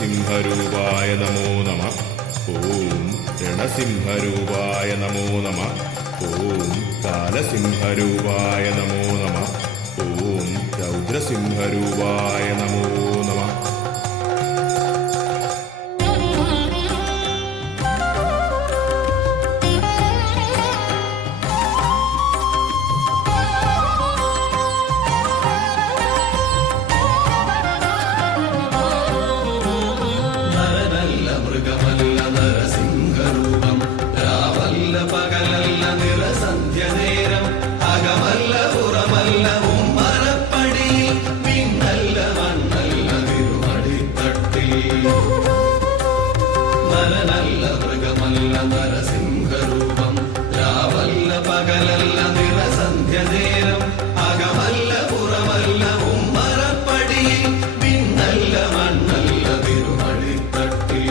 രണസിംഹരൂപായ നമോ നമഃ. ഓം രണസിംഹരൂപായ നമോ നമഃ. ഓം കാലസിംഹരൂപായ നമോ നമഃ. ഓം രൗദ്രസിംഹരൂപായ നമോ നമഃ. നരനല്ല മൃഗമല്ല നരസിംഹരൂപം രാവല്ല പകലല്ല നിറസന്ധ്യ നേരം അകമല്ല പുറമല്ല ഉമ്മറപ്പടിയിൽ പിന്നല്ല മണ്ണല്ല തിരുമടിത്തട്ടിൽ.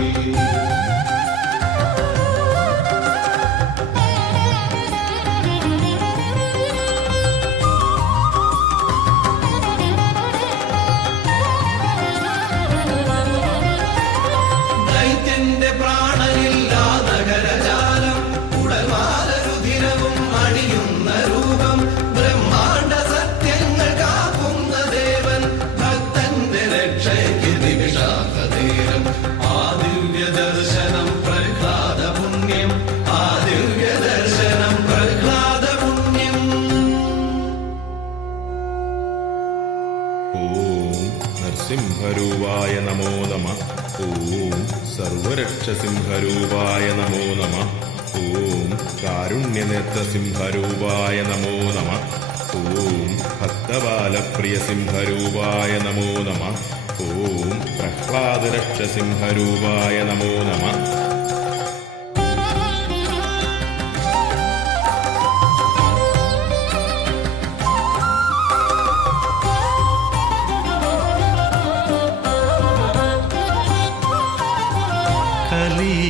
ദൈത്യന്റെ പ്രാണനില്ലാതകരജാലം ഉടൽമാലരുധിരവും അണിയുന്ന രൂപം ബ്രഹ്മാണ്ഡ സത്യങ്ങൾ കാക്കുന്ന ദേവൻ ഭക്തന്റെ രക്ഷയ്ക്ക് ദിവിഷാഖനേരം. ആ ദിവ്യ ദർശനം പ്രഹ്ലാദ പുണ്യം, ആ ദിവ്യ ദർശനം പ്രഹ്ലാദ പുണ്യം. ഓം നരസിംഹരൂപായ നമോ നമഃ. ഓം സർവരക്ഷസിംഹരൂപായ നമോ നമഃ. ഓം കാരുണ്യനേത്രസിംഹരൂപായ നമോ നമഃ. ഓം ഭക്തബാലപ്രിയസിംഹരൂപായ നമോ നമഃ. ഓം പ്രഹ്ലാദരക്ഷസിംഹരൂപായ നമോ നമഃ.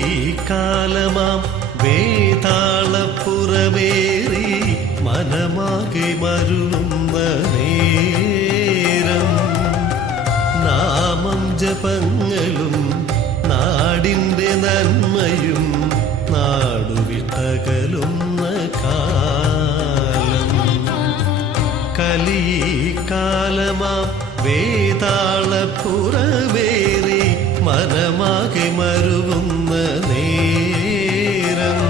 കലികാലമാം വേതാളപ്പുറമേറി മനമാകെ മരുളുന്ന നേരം നാമം ജപങ്ങളും നാടിൻ്റെ നന്മയും നാടുവിട്ടകലുന്ന കാലം. കലികാലമാം വേതാളപ്പുറമേറി മനമാകെ മരുവുന്ന നേരം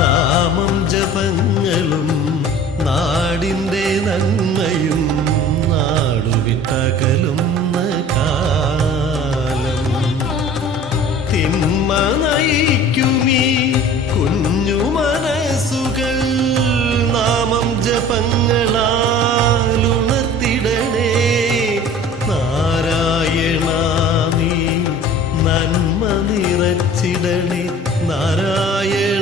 നാമം ജപങ്ങളും നാടിൻ്റെ നന്മയും നാടുവിട്ടകലുന്ന കാലം. തിന്മ നയിക്കുമീ കുഞ്ഞു മനസ്സുകൾ നാമം ജപങ്ങളാലുണർത്തിടണേ. നാരായണ നന്മ നിറച്ചിടണേ നാരായണ.